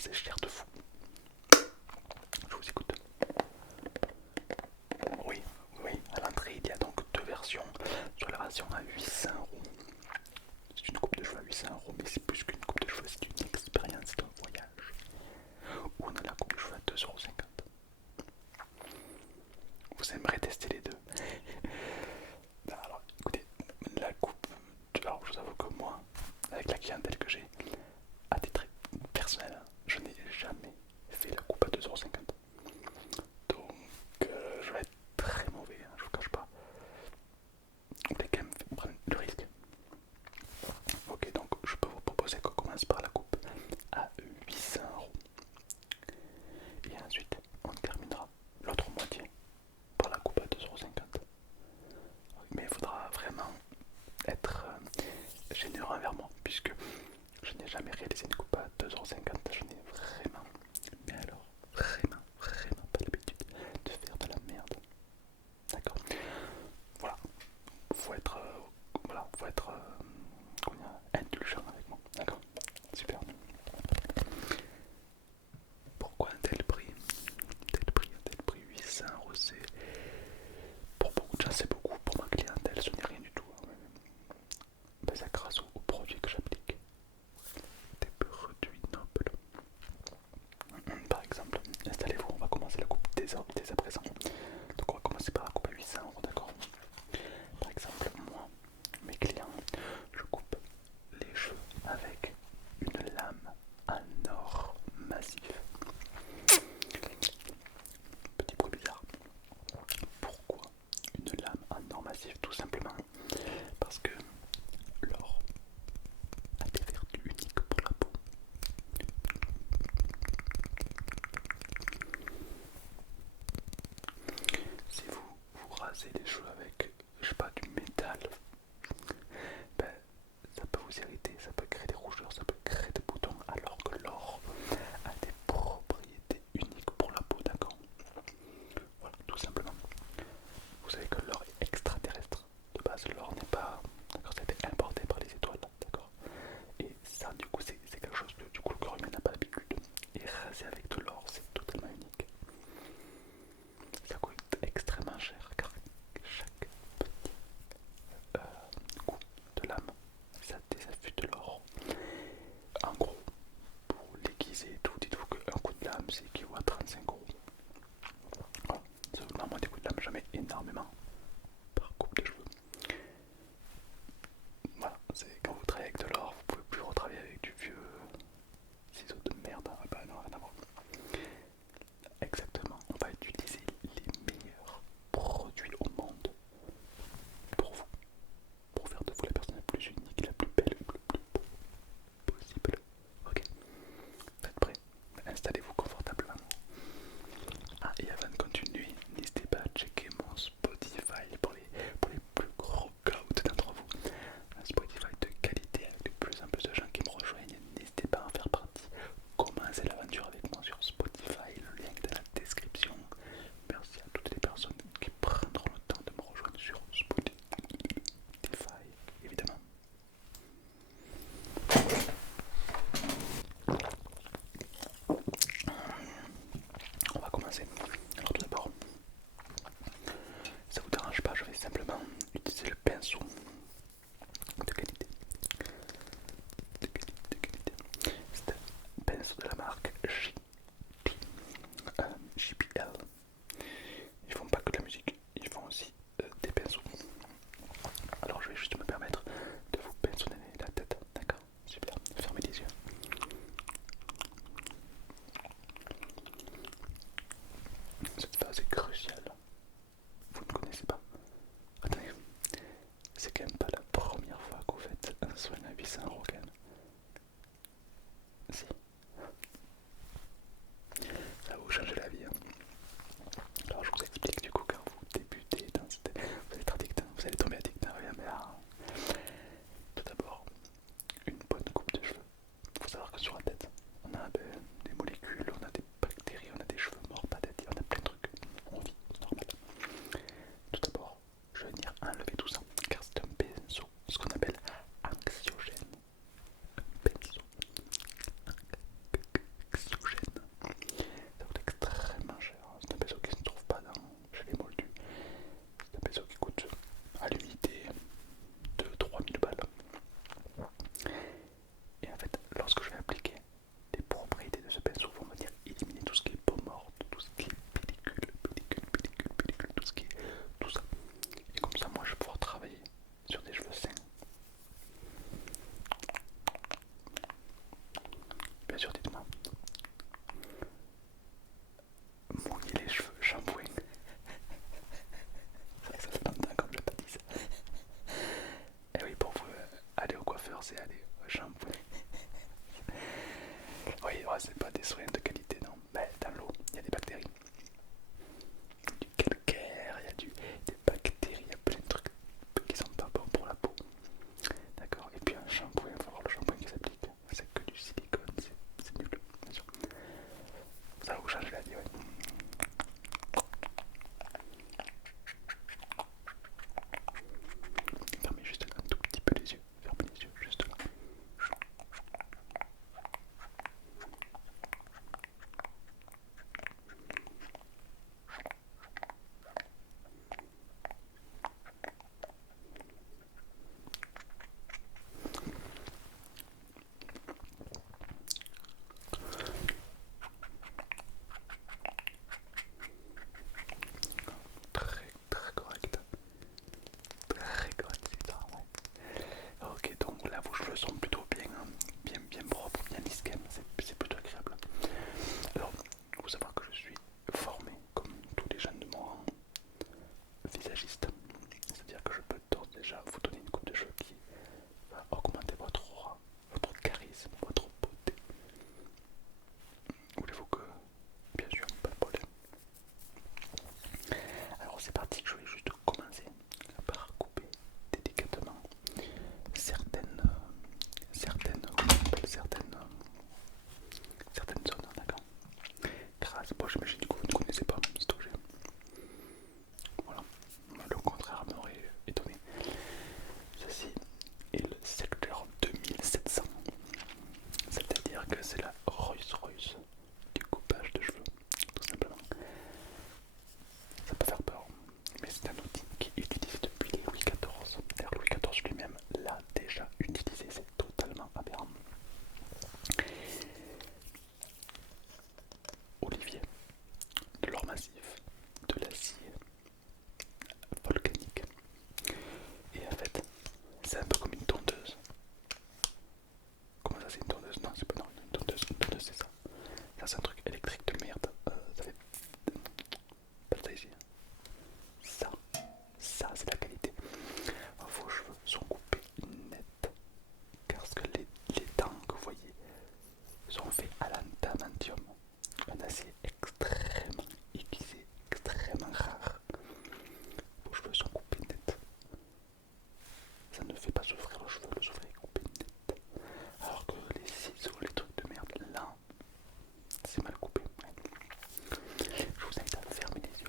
c'est cher de fou. Je vous écoute. Oui, oui, à l'entrée il y a donc deux versions. Sur la version à 800 €, c'est une coupe de cheveux à 800 €, mais c'est plus qu'une coupe de cheveux, c'est une expérience, c'est un voyage. Ou on a la coupe de cheveux à 2,50 €. Vous aimerez tester les deux? Alors écoutez, la coupe, alors je vous avoue que moi, avec la clientèle que j'ai, à titre personnel, je n'ai jamais fait la coupe à 2,50 €. Donc je vais être très mauvais, hein, je vous cache pas. Vous voulez quand même prendre le risque. Ok, donc je peux vous proposer qu'on commence par la coupe à 800 €. Et ensuite, on terminera l'autre moitié par la coupe à 2,50 €. Mais il faudra vraiment être généreux envers moi, puisque je n'ai jamais réalisé une coupe à 2,50 €. Je n'ai vraiment, mais alors vraiment pas l'habitude de faire de la merde. D'accord? Voilà, faut être, indulgent avec moi. D'accord? Super. Pourquoi un tel prix? Un tel prix 800 €, c'est pour beaucoup de gens, c'est beaucoup. Pour ma clientèle, ce n'est rien du tout, hein. Ben, c'est grâce aux produits que j'applique. Des produits nobles. Par exemple, installez-vous, on va commencer la coupe dès à présent. Donc on va commencer par la coupe à 800 €, d'accord? Par exemple, moi, mes clients, je coupe les cheveux avec une lame en or massif. Petit bruit bizarre. Pourquoi une lame en or massif? Tout simplement parce que l'or a des vertus uniques pour la peau. Si vous rasez les cheveux avec, je sais pas, du métal, ben, ça peut vous irriter, ça peut créer des rougeurs, ça peut créer des boutons, alors que l'or a des propriétés uniques pour la peau, d'accord? Voilà, tout simplement. Vous savez que l'or est extraterrestre. De base, l'or n'est pas, d'accord, ça a été importé par les étoiles, d'accord? Et ça, du coup, c'est quelque chose que du coup, le corps humain n'a pas l'habitude. Et raser avec de l'or, c'est totalement unique. Ça coûte extrêmement cher car chaque petit coup de lame, ça désaffûte de l'or. En gros, pour l'aiguiser et tout, dites-vous qu'un coup de lame, c'est équivaut à 35 €. Voilà. Normalement, des coups de lame, jamais énormément par coupe de cheveux. Voilà, c'est quand vous travaillez avec de l'or, vous pouvez plus retravailler avec du vieux ciseaux de merde. Ah bah non, rien à voir. Exactement, on va utiliser les meilleurs produits au monde pour vous, pour faire de vous la personne la plus unique, la plus belle, le plus beau possible. Ok, vous êtes prêts? Installez-vous confortablement. pas des soins de qualité, non. Mais dans l'eau, il y a des bactéries. Du calcaire, il y a des bactéries, il y a plein de trucs qui sont pas bons pour la peau. D'accord. Et puis un shampoing, il faut avoir le shampoing qui s'applique. C'est que du silicone, c'est nul, bien sûr. Ça vous change la vie, ouais. Fermez juste un tout petit peu les yeux. Fermez les yeux, juste là. Très très correct. Très correct, c'est ça, ouais. Ok, donc là vos cheveux sont plutôt bien, hein, bien propres, bien lisses, c'est plutôt agréable. Alors, il faut savoir que je suis formé, comme tous les jeunes de mon rang, visagiste. C'est-à-dire que je peux d'ores déjà vous donner une coupe de cheveux qui va augmenter votre aura, votre charisme, votre beauté. Voulez-vous que... Bien sûr, pas de problème. Alors c'est parti, je vais juste commencer par couper délicatement certaines, comment on appelle, certaines zones, d'accord. Grâce, bon j'imagine que vous ne connaissez pas cet objet. Voilà, le contraire m'aurait étonné. Ceci est le secteur 2700, c'est-à-dire que c'est la Rolls-Royce du coupage de cheveux, tout simplement. Ça peut faire peur, mais c'est un outil qui est utilisé depuis Louis XIV. D'ailleurs, Louis XIV lui-même l'a déjà utilisé, c'est totalement aberrant. Olivier, de l'or massif, de l'acier volcanique. Et en fait, c'est un peu comme une tondeuse. Comment ça, c'est une tondeuse? Non, c'est pas non, une tondeuse c'est ça. Ça, c'est un truc électrique de merde. Ça fait pas ça ici. Ça c'est la qualité. Vos cheveux sont coupés net. Parce que les dents que vous voyez sont faits à l'adamantium. Un acier extrêmement aiguisé, extrêmement rare. Vos cheveux sont coupés net. Ça ne fait pas souffrir le cheveu est coupé net. Alors que les ciseaux, les trucs de merde, là, c'est mal coupé. Je vous invite à fermer les yeux.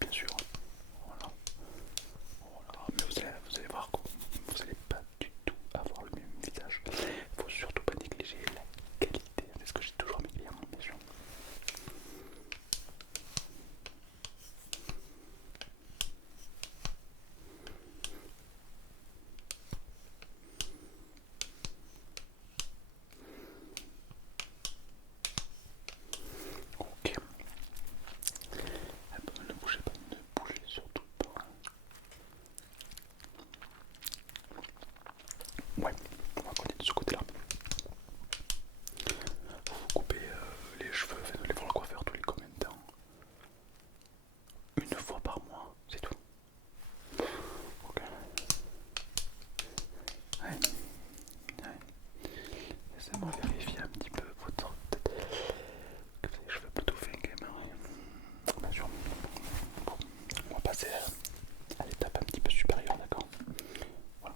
Bien sûr. Voilà. Voilà. Mais vous allez voir que vous n'allez pas du tout avoir le même visage. Il ne faut surtout pas négliger la qualité. C'est ce que j'ai toujours mes clients, bien sûr. Ok. Ne bougez pas, ne bougez surtout pas. Ouais, on va continuer de ce côté-là. Vous coupez les cheveux, faites-les voir le coiffeur tous les combien de temps? Une fois par mois, c'est tout. Ok. Ouais. Ouais. Laissez-moi vérifier un petit peu votre tête. Que vous avez les cheveux plutôt fins quand même. Ouais. Bien sûr. Bon, on va passer à l'étape un petit peu supérieure, d'accord? Voilà.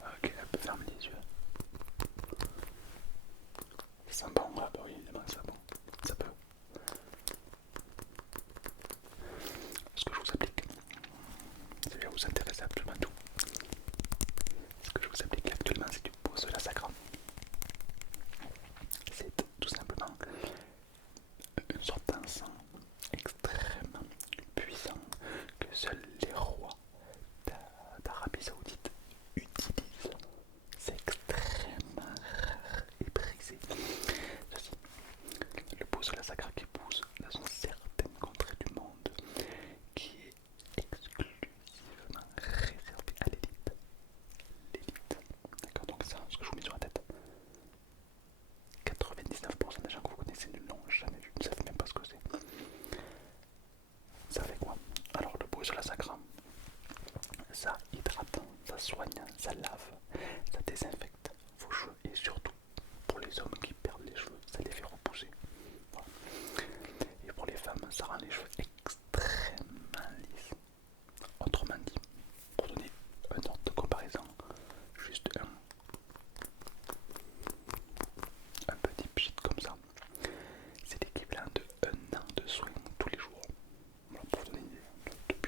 Ok, elle peut fermer les yeux. Ça sent bon, ah bah oui, évidemment, ça bon. Ça peut. Ce que je vous applique, ça va vous intéresser absolument tout. Ce que je vous applique actuellement, c'est du Pose la Sacra. C'est tout simplement une sorte d'encens extrêmement puissant que seuls les rois d'Arabie Saoudite utilisent. C'est extrêmement rare et prisé. Ceci, le Pose la Sacra qui pousse dans une certaine contrée du monde qui est exclusivement réservé à l'élite. L'élite. D'accord, donc c'est ce que je vous mets sur la tête. 99% des gens que vous connaissez ne l'ont jamais vu.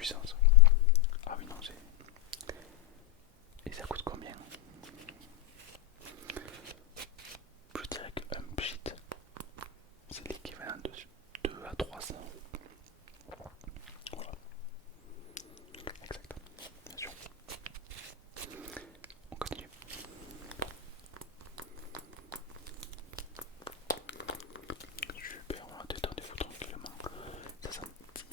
puissance. Ah oui, non, c'est. Et ça coûte combien? Je dirais qu'un pchit, c'est l'équivalent de 2 à 300 euros. Voilà, exact. Bien sûr. On continue. Super, on va détendez-vous tranquillement. Ça sent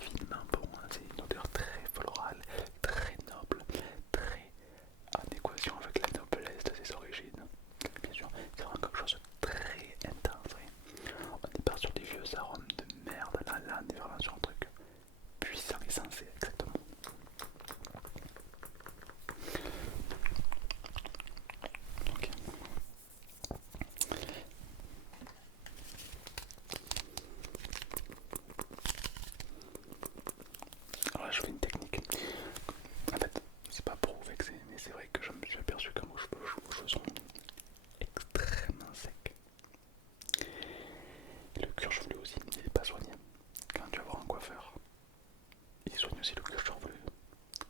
divinement bon, hein. C'est une odeur très florale, très noble, très en équation avec la noblesse de ses origines. Bien sûr, c'est vraiment quelque chose de très intense. Oui. On n'est pas sur des vieux arômes de merde, là on est vraiment sur un truc puissant et sensé, exactement. Ok. Alors là, je fais une technique. En fait, c'est pas pour vous vexer, mais c'est vrai que je me suis aperçu que vos cheveux sont extrêmement secs. Et le cuir chevelu aussi, il n'est pas soigné. Quand tu vas voir un coiffeur, il soigne aussi le cuir chevelu.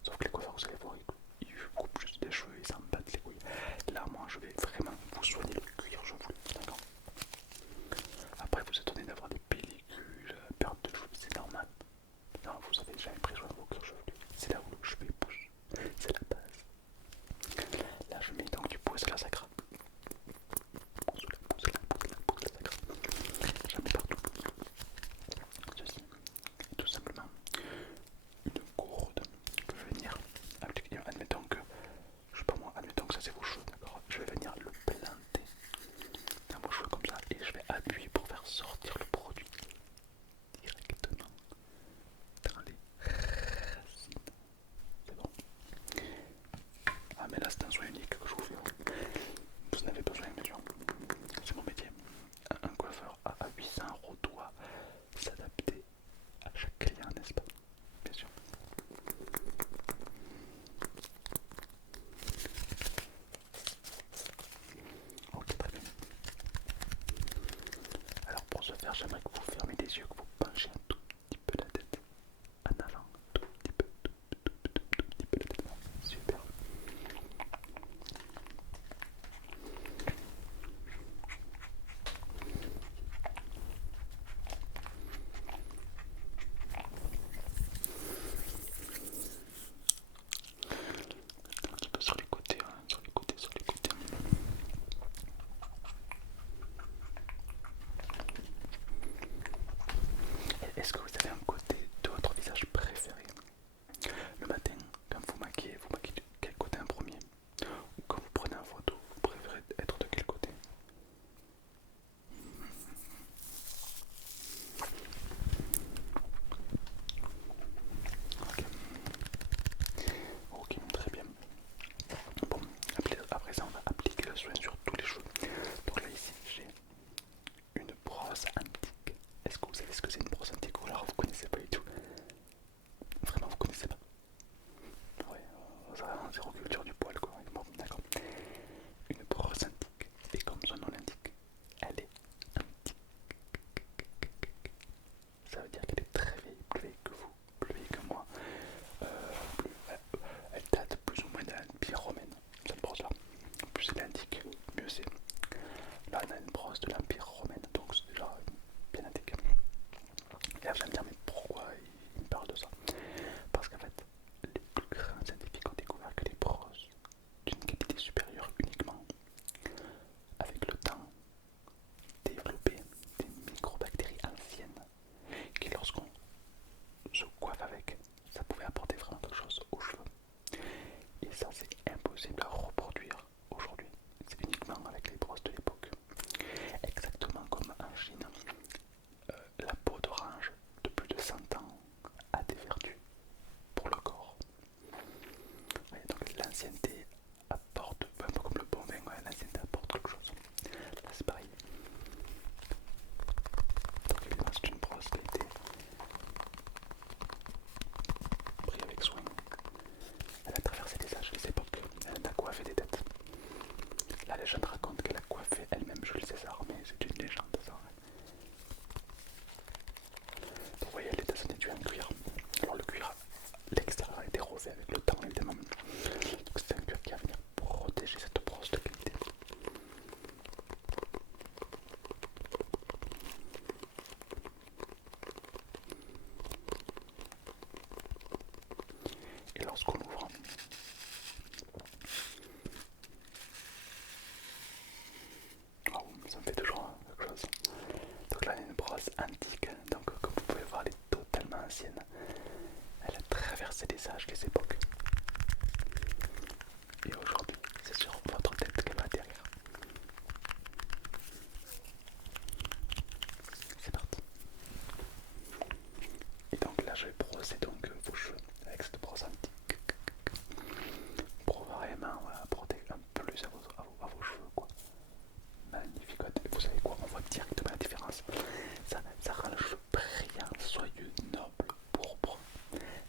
Sauf que les coiffeurs, vous allez voir, ils coupent juste des cheveux, ils s'en battent les couilles. Là, moi, je vais vraiment vous soigner le cuir chevelu, d'accord? Après, vous étonnez d'avoir des pellicules, perte de cheveux, c'est normal. Non, vous avez jamais pris soin de vos cuirs chevelus. C'est là où le cheveu pousse. C'est la base. Là, je mets donc du pouce à la sacre. Pouce, la pouce, la pouce, la pouce, la sacre. J'en mets partout. Ceci est tout simplement une gourde que je vais venir appliquer. Admettons que, je sais pas moi, admettons que ça c'est vos cheveux, d'accord? Je vais venir le planter dans vos cheveux comme ça et je vais appuyer pour faire sortir le produit directement dans les racines. C'est bon. Ah mais là c'est un soin unique que je vous fais. Vous en avez besoin, bien sûr. C'est mon métier. Un coiffeur à 800 € doit s'adapter à chaque client, n'est-ce pas? Bien sûr. Ok, très bien. Alors pour ce faire, j'aimerais que vous fermiez les yeux, que vous penchez un tout petit peu la tête en avant, tout petit peu, tout petit peu la tête. Super. Un petit peu sur les côtés, hein, sur les côtés, sur les côtés. Est-ce que vous avez un côté de votre visage préféré? Le matin, quand vous maquillez de quel côté en premier? Ou quand vous prenez en photo, vous préférez être de quel côté? Ok, ok, très bien. Bon, après ça, on va appliquer le soin sur tous les cheveux. Donc là, ici, j'ai une brosse antique. Est-ce que vous savez ce que c'est une brosse antique? Ou alors vous ancienne. Elle a traversé les âges, les époques. Et aujourd'hui, c'est sur votre tête qu'elle va atterrir. C'est parti. Et donc là, je vais brosser donc vos cheveux avec cette brosse antique pour vraiment apporter un plus à vos cheveux, quoi. Magnifique. Vous savez quoi? On voit directement la différence. Ça rend le cheveu brillant, soyeux, noble, pourpre.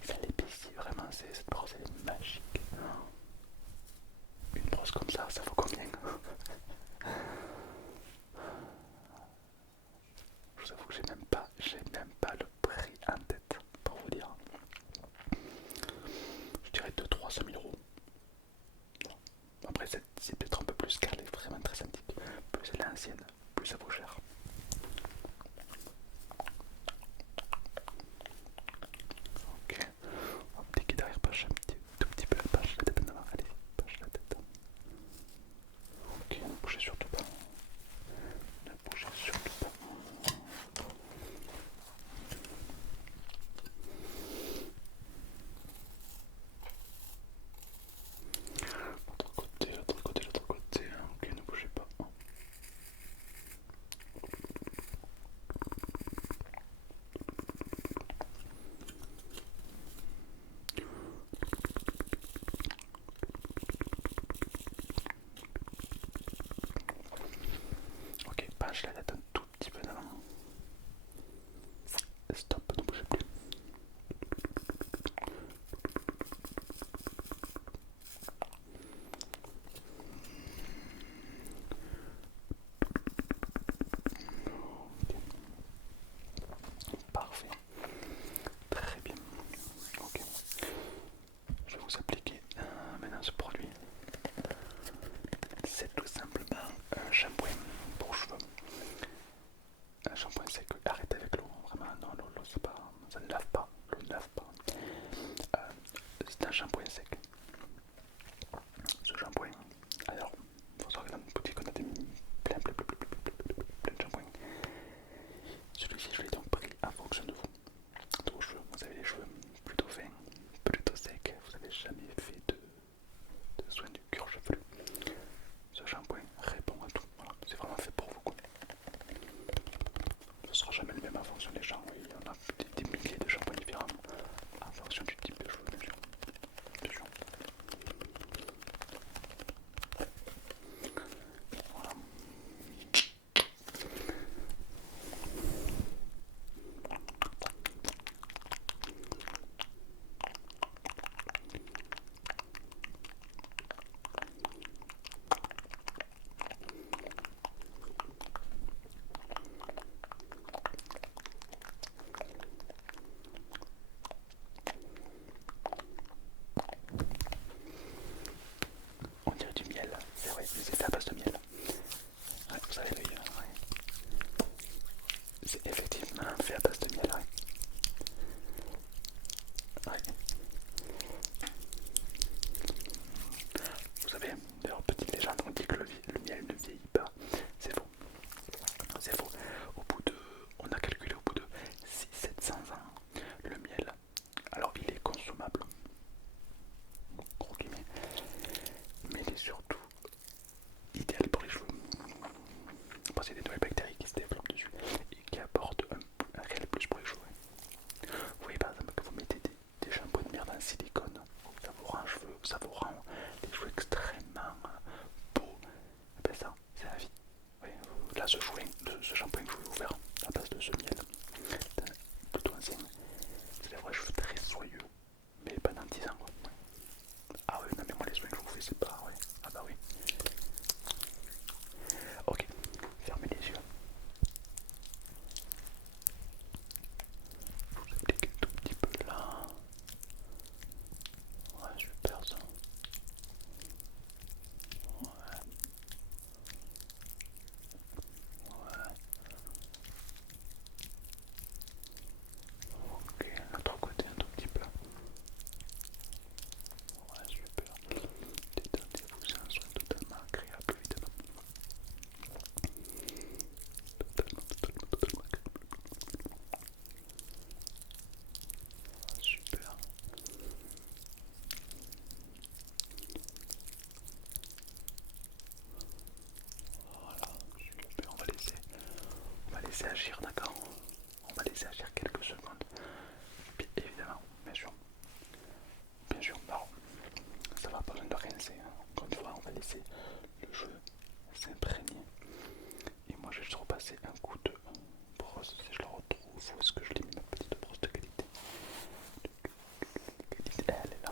Ça l'épaissit vraiment. Cette brosse, elle est magique. Une brosse comme ça vaut combien? Je vous avoue que j'ai même pas le prix en tête pour vous dire. Je dirais 200 000 à 300 000 euros. Après, c'est peut-être un peu plus car elle est vraiment très antique. Plus elle est ancienne, plus ça vaut cher. Ok, on va piquer derrière, page un tout petit peu la page, la tête en avant. Allez, page la tête. Ok, ne bougez surtout pas. Ne bougez surtout pas. L'autre côté, l'autre côté, l'autre côté. Ok, ne bougez pas. Ok, penche la tête un tout petit peu en avant. Stop, ne bougez plus. Parfait. Très bien. Ok. Je vais vous appliquer maintenant ce produit. C'est tout simplement un shampoing pour cheveux. Un shampoing sec. Arrêtez avec l'eau. Vraiment, non, l'eau c'est Où est-ce que je l'ai mis ma petite brosse de qualité? Elle est là.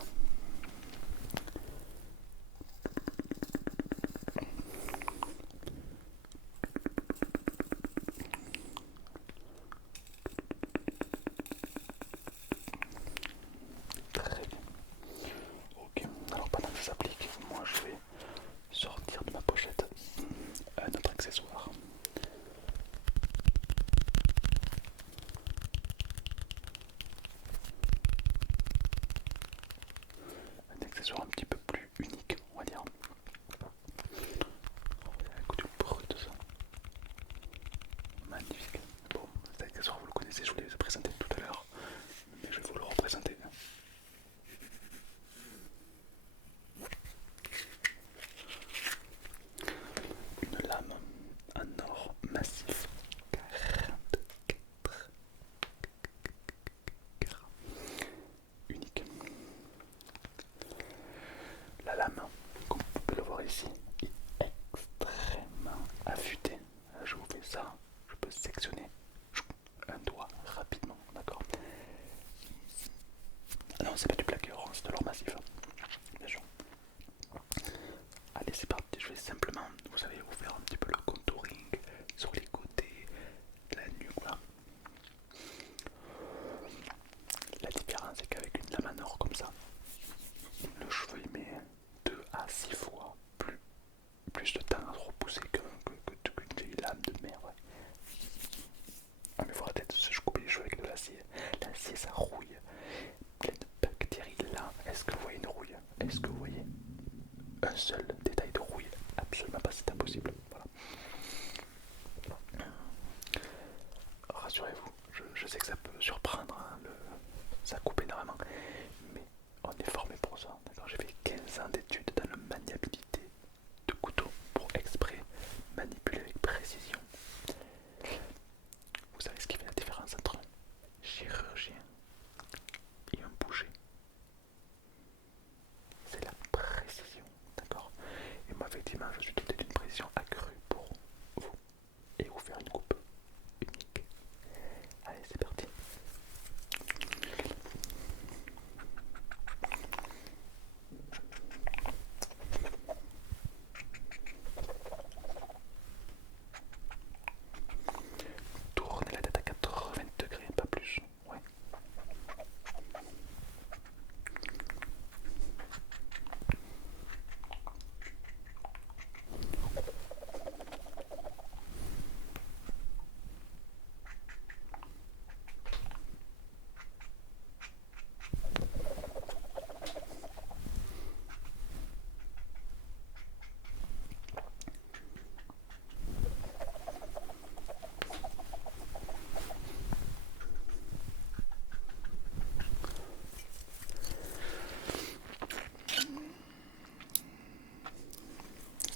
Très bien. Ok, alors pendant que ça s'applique, moi je vais sortir de ma pochette un autre accessoire. Un accessoire un petit peu plus unique, on va dire. Oh, écoutez, brut ça. Magnifique. Bon, cet accessoire vous le connaissez, je vous l'ai présenté tout à l'heure, mais je vais vous le représenter. Une lame en or massif 44 carats, unique. La lame, comme vous pouvez le voir ici, est extrêmement affûtée. Je vous fais ça, je peux sectionner un doigt rapidement, d'accord? Ah non, c'est pas du plaqueur, c'est de l'or massif, bien sûr. Allez, c'est parti, je vais simplement, vous savez, vous faire un petit peu le contouring sur les côtés, la nuque, voilà. La différence c'est qu'avec une lame en or comme ça, le cheveu il met 2 à 6 fois plus de temps à se repousser qu'une vieille lame de mer. Ouais. Ah mais faut arrêter, je coupe les cheveux avec de l'acier. L'acier ça rouille, plein de bactéries là. Est-ce que vous voyez une rouille? Est-ce que vous voyez un seul détail de rouille? Absolument pas, c'est impossible. Voilà. Rassurez-vous, je sais que ça peut surprendre, hein, ça coupe énormément, mais on est formé pour ça. J'ai fait 15 ans d'études dans la maniabilité de couteau pour exprès manipuler avec précision. Vous savez ce qui fait la différence entre un chirurgien et un boucher? C'est la précision, d'accord? Et moi effectivement je suis doté d'une précision accrue pour vous et vous faire une coupe unique. Allez, c'est parti. Tournez la tête à 80 degrés, pas plus. Ouais.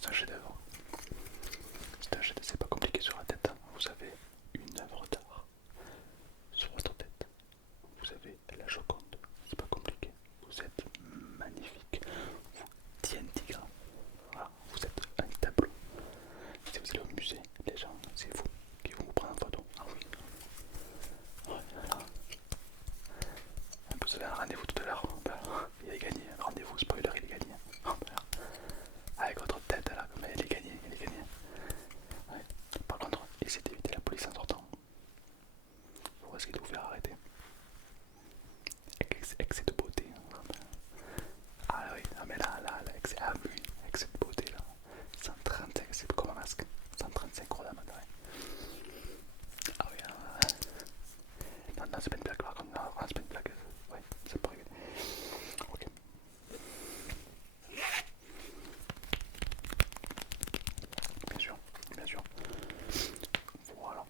C'est un chef-d'œuvre. C'est pas compliqué sur la tête. Vous avez une œuvre d'art sur votre tête. Vous avez la Joconde. C'est pas compliqué. Vous êtes magnifique. Vous tiens tigre. Voilà. Vous êtes un tableau. Si vous allez au musée, les gens, c'est vous qui vont vous prendre en photo. Ah oui. Ouais, voilà. Vous avez un rendez-vous tout à l'heure. Ben, il est gagné. Rendez-vous spoiler, il est gagné. Oh, ben, avec votre tête là, mais il est gagné, il est gagné. Ouais. Par contre, essayez d'éviter la police en sortant. Vous risquez de vous faire arrêter. Excès de beauté. Ah oui, ah, mais là, excès, ah oui, excès de beauté là. 135, c'est comme un masque. 135 euros la madame. Ah oui, non, non, c'est pas une blague par contre. Non, c'est pas une blague. Ouais, ça peut arriver. Ok. Bien sûr, bien sûr. Voilà.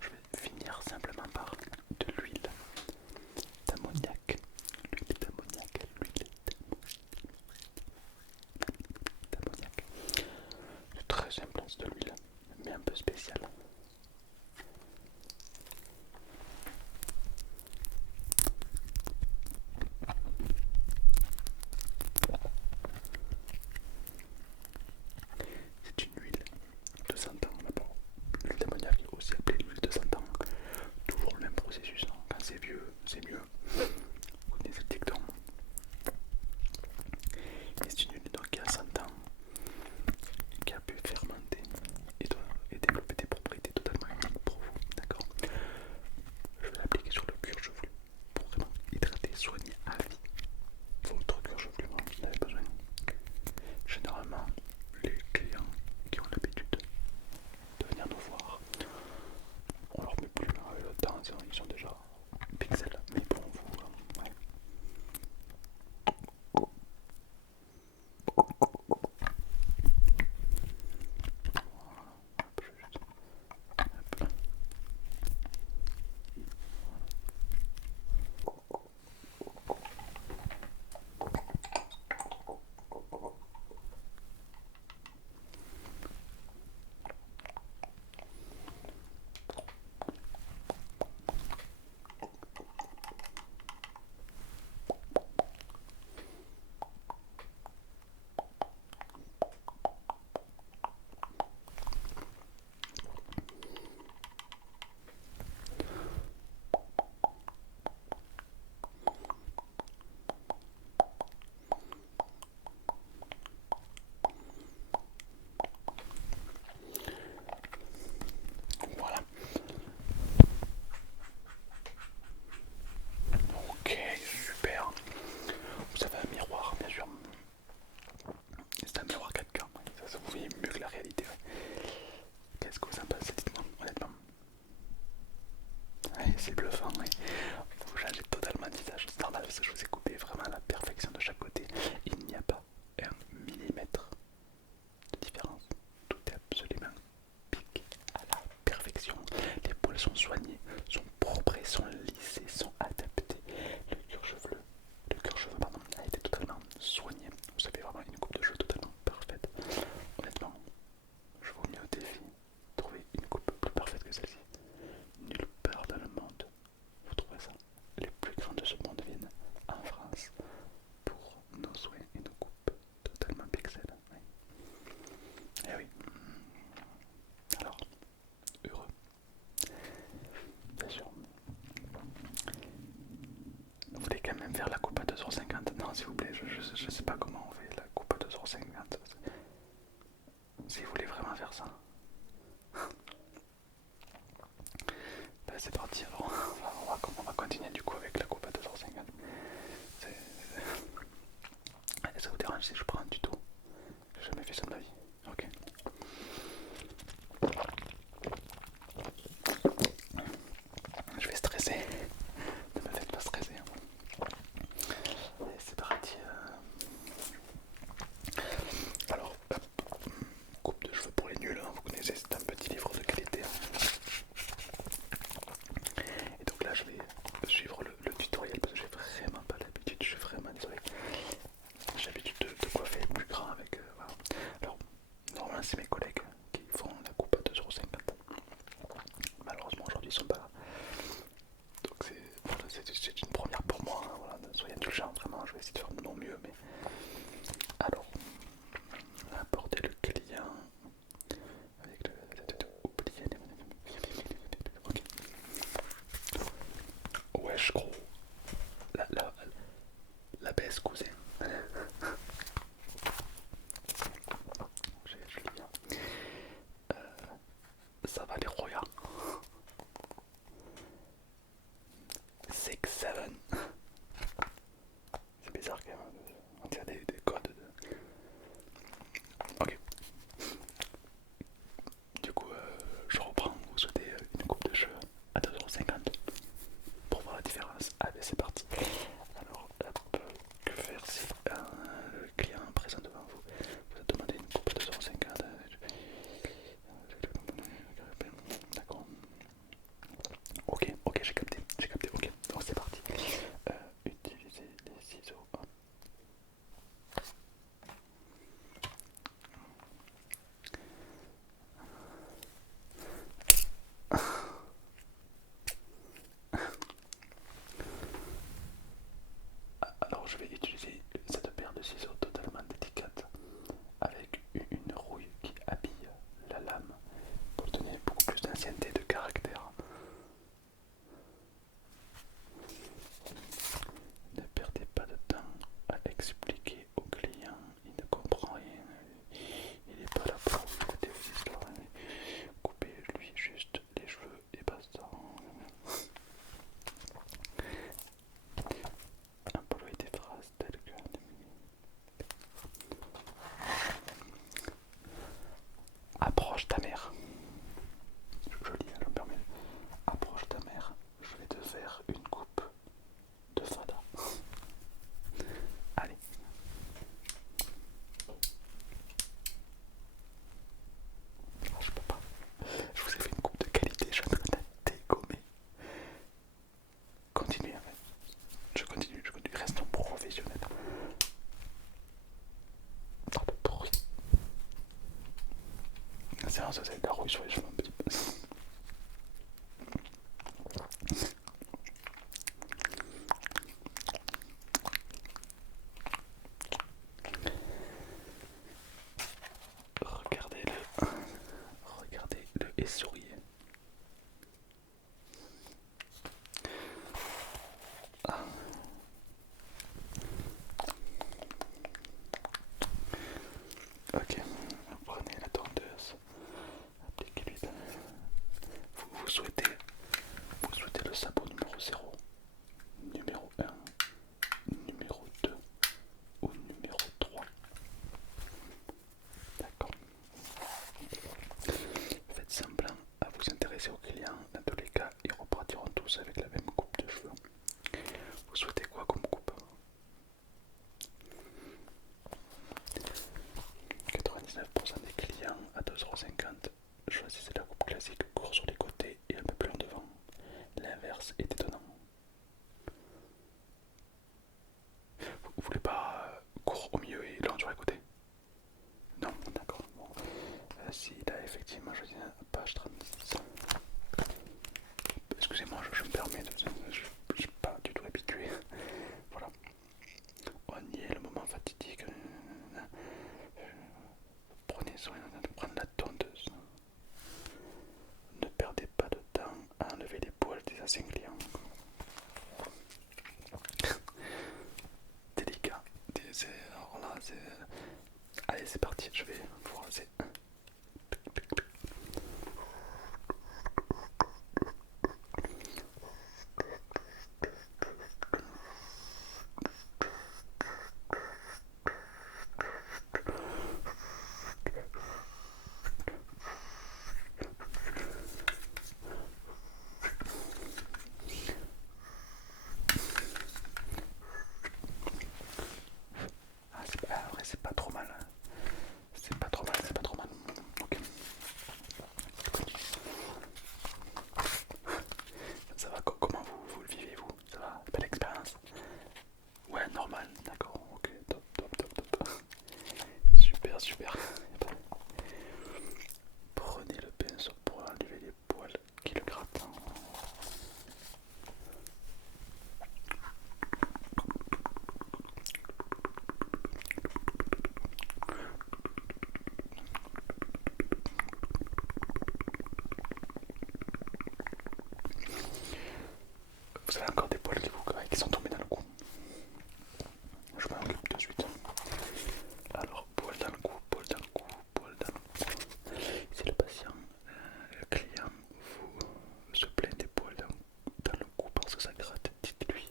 Je vais finir simplement par de l'huile d'ammoniac. L'huile d'ammoniac, l'huile d'ammoniac. C'est très simple, c'est de l'huile, mais un peu spéciale. processus, hein. Quand c'est vieux, c'est mieux. Vous connaissez le dicton. Et c'est une huile donc qui a 100 ans, qui a pu fermenter et développer des propriétés totalement uniques pour vous, d'accord? Je vais l'appliquer sur le cuir chevelu pour vraiment hydrater, soigner à vie votre cuir chevelu, hein, vous en avez besoin. Généralement, les clients qui ont l'habitude de venir nous voir, on leur met plus le temps, ils sont déjà pixels, mais pour vous, ouais. Hop, je vais juste... Hop. Voilà. Ok, super. Vous avez un miroir, bien sûr. C'est un miroir 4K. Ça vous voyez mieux que la réalité. Qu'est-ce que vous en pensez? Dites-moi, honnêtement. Ouais, c'est bluffant, ouais. Vous changez totalement de visage. C'est normal parce que je vous ai coupé vraiment à la perfection de chaque côté. Il n'y a pas un millimètre de différence. Tout est absolument piqué à la perfection. Les poils sont soignés, sont propres, sont lissés, sont adaptés. Le cuir chevelu pardon, a été totalement soigné. Vous avez vraiment une coupe de cheveux totalement parfaite. Honnêtement, je vous mets au défi. Trouver une coupe plus parfaite que celle-ci. Nulle part dans le monde. Vous trouvez ça? Les plus grands de ce monde viennent en France pour nos soins et nos coupes totalement pixel. Oui. Eh oui. Alors, heureux. Bien sûr. Vous voulez quand même faire la coupe à 2,50 €? Non, s'il vous plaît, je sais pas comment on fait la coupe à 2,50 €. Si vous voulez vraiment faire ça. Ben c'est parti alors. On va continuer du coup avec la coupe à 2,50 €. Ça vous dérange si je prends un tuto? J'ai jamais fait ça de ma vie. Ok. Je vais stresser. Ne me faites pas stresser. Allez, c'est parti. Alors, hop. Coupe de cheveux pour les nuls, hein. Vous connaissez, c'est un petit livre de qualité. Et donc là, je vais suivre le tutoriel parce que j'ai vraiment pas l'habitude. Je suis vraiment désolé. J'ai l'habitude de coiffer plus grand avec. Voilà. Alors, normalement, c'est mes collègues qui font la coupe à 2,50 €. Malheureusement, aujourd'hui, ils sont pas là. Donc, c'est une première pour moi. Hein, voilà. Soyez indulgents, vraiment. Je vais essayer de faire de mon mieux. Mais alors, apporter le client avec le. Oubliez les. Ok. ça c'est de la rouille sur les cheveux un petit peu. Regardez-le et souriez. Ah. Ok, prenez la tondeuse, appliquez l'huile. Vous souhaitez le sabot numéro 0, numéro 1, numéro 2 ou numéro 3. D'accord. Faites semblant à vous intéresser aux clients. Dans tous les cas, ils repartiront tous avec la même coupe de cheveux. Vous souhaitez quoi comme coupe? 99% des clients à 2,50 € choisissez la coupe classique court sur les côtés et un peu plus en devant. L'inverse est étonnant. Vous voulez pas court au milieu et long sur les côtés? Non, d'accord. Bon. Si là effectivement je dis page 36. Excusez-moi, je me permets, je ne suis pas du tout habitué. Voilà. On y est, le moment fatidique. Prenez soin de prendre la tondeuse. Ne perdez pas de temps à enlever les poils des anciens clients. Délicat. Alors là, allez, c'est parti, je vais vous raser. C'est pas trop mal. C'est pas trop mal, c'est pas trop mal. Ok. Ça va, comment vous le vivez vous? Ça va? Belle expérience? Ouais, normal, d'accord, ok, top, top, top, top. Super, super. Prenez le pinceau pour enlever les poils qui le grattent. Vous avez encore des poils qui sont tombés dans le cou. Je m'en occupe de suite. Alors, poils dans le cou, poils dans le cou, poils dans le cou. Si le patient, le client, vous se plaint des poils dans le cou parce que ça gratte, dites-lui.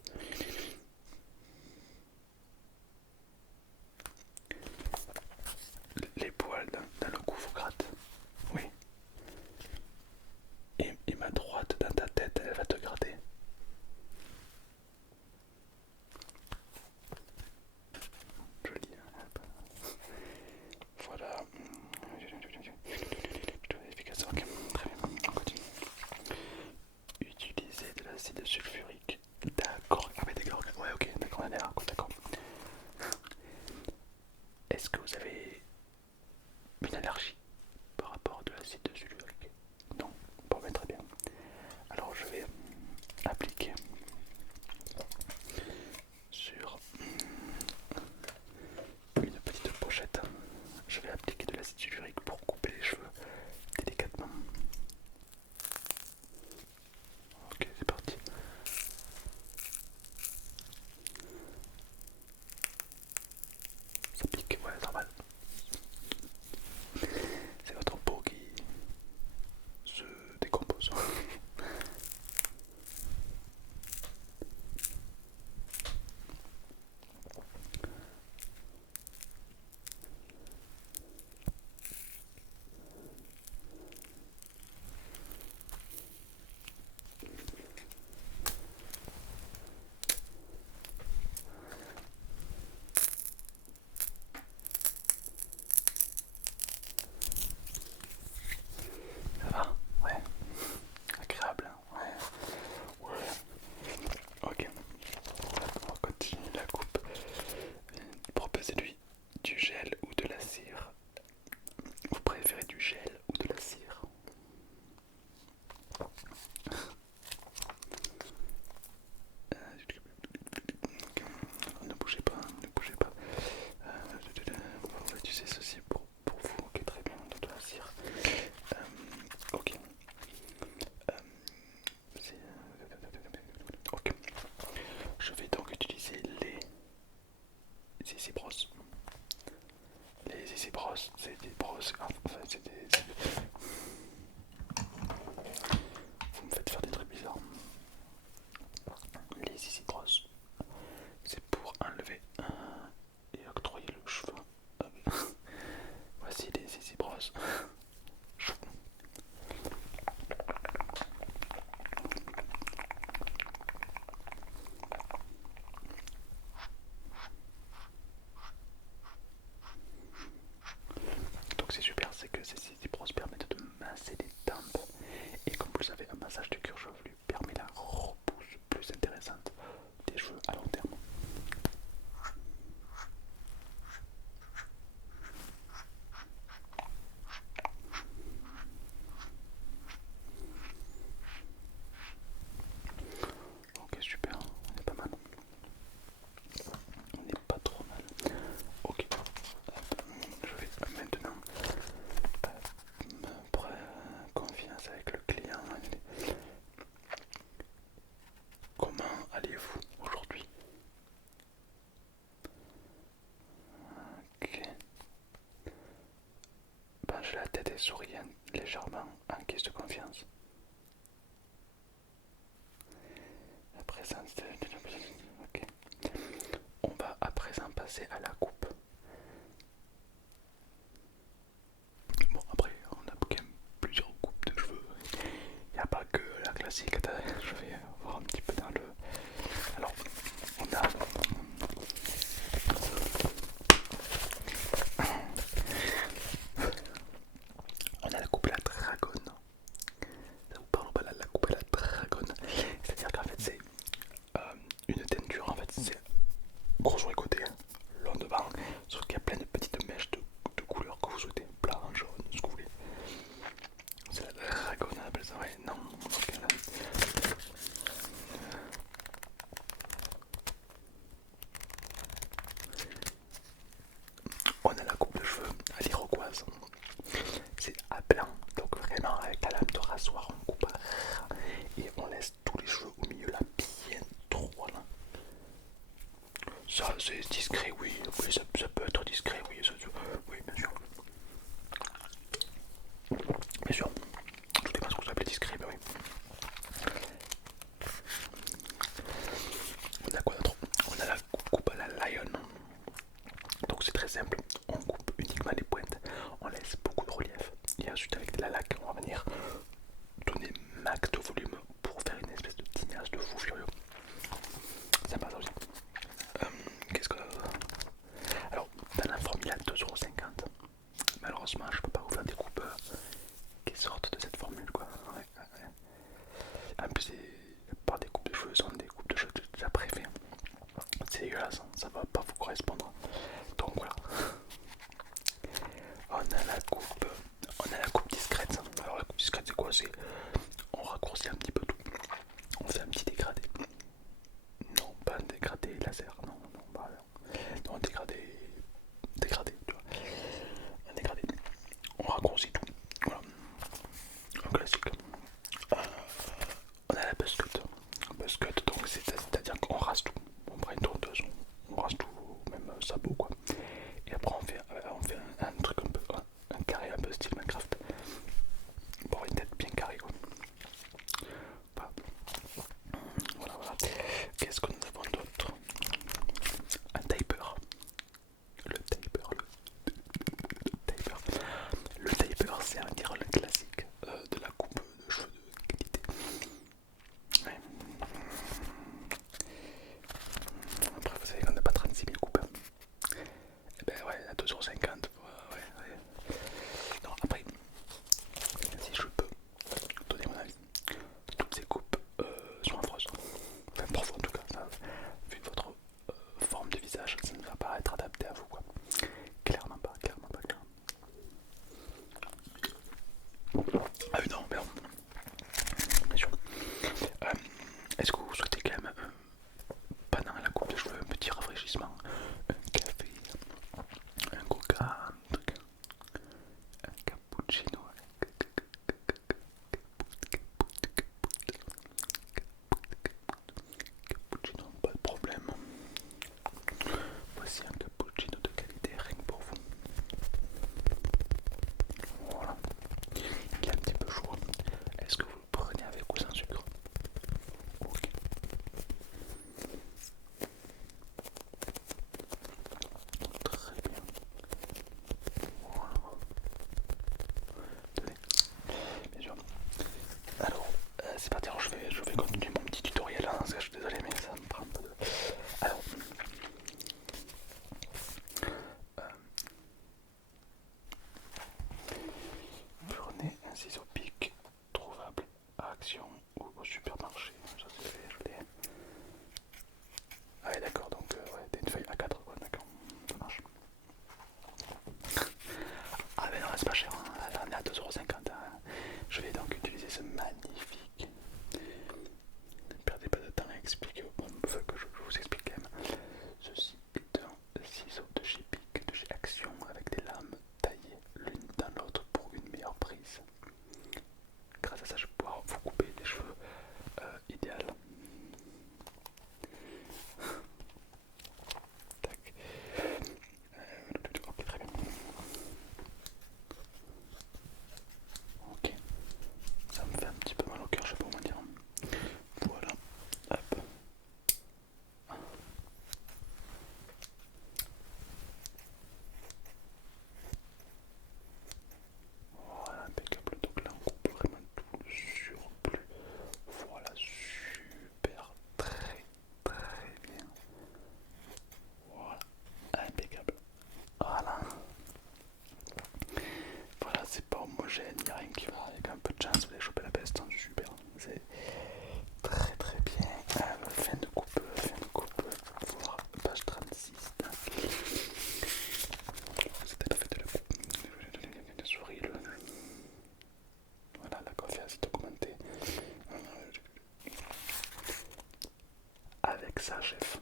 Les poils dans le cou vous grattent. Oui. Et ma droite dans ta tête, elle va te gratter. Joli. Voilà. Efficace. Ok. Très bien. On continue. Utilisez de l'acide sulfurique zizi brosses. C'est pour enlever et octroyer le cheveu. Voici les zizi brosses. Donc c'est super, c'est que ces zizi brosses permettent de masser les tempes. Et comme vous le savez, un massage de cuir chevelu permet la repousse plus intéressante des cheveux à long terme. Ok, super, on est pas mal. On n'est pas trop mal. Ok, je vais maintenant me prendre confiance avec le client. Comment allez-vous aujourd'hui? Ok. Penchez la tête et souriez légèrement en guise de confiance. La présence de... Ok. On va à présent passer à la coupe. Bon, après, on a quand même plusieurs coupes de cheveux. Il n'y a pas que la classique. Je vais voir un petit peu dans le... Alors, on a... On a la coupe à la dragonne. Ça vous parle pas là, la coupe à la dragonne. C'est-à-dire qu'en fait, c'est une teinture. En fait, c'est gros sur les côtés, long devant. Sauf qu'il y a plein de petites mèches de couleurs que vous souhaitez. Blanc, jaune, ce que vous voulez. C'est la dragonne, on appelle ça, ouais. Non, okay, là. On a la coupe de cheveux à l'iroquoise. C'est à blanc, donc vraiment avec la lame de rasoir, on coupe et on laisse tous les cheveux au milieu là, bien droit là. Ça c'est discret, oui, oui ça peut être discret, oui, oui bien sûr. Bien sûr, tout dépend de ce que vous appelez discret, mais oui. On a quoi d'autre? On a la coupe à la lion. Donc c'est très simple, on coupe uniquement les pointes, on laisse beaucoup de relief. Et ensuite avec de la laque, on va venir donner max de volume pour faire une espèce de tignasse de fou furieux. Ça passe aussi. Qu'est-ce que... Alors, dans la formule à 2,50€, malheureusement je peux pas vous faire des coupes qui sortent de cette formule quoi. Ouais, ouais. En plus, la plupart des coupes de cheveux sont des coupes de cheveux déjà préfaites. C'est dégueulasse, hein, ça va pas vous correspondre. Donc voilà. On a la coupe discrète. Alors la coupe discrète c'est quoi? C'est on raccourcit un petit peu tout. On fait un petit dégradé. Non, pas un dégradé ça, chef.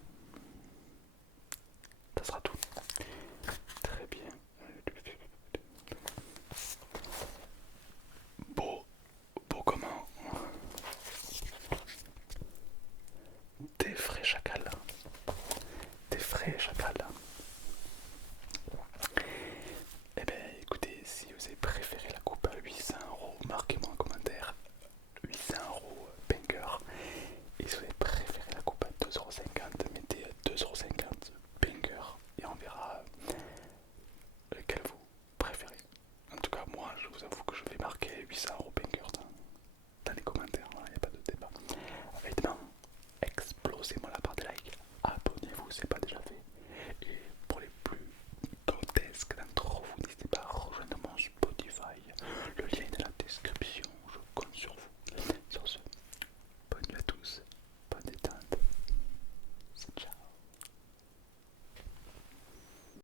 Ça sera tout. Très bien. Beau, beau comment? Des frais chacal. Des frais chacal.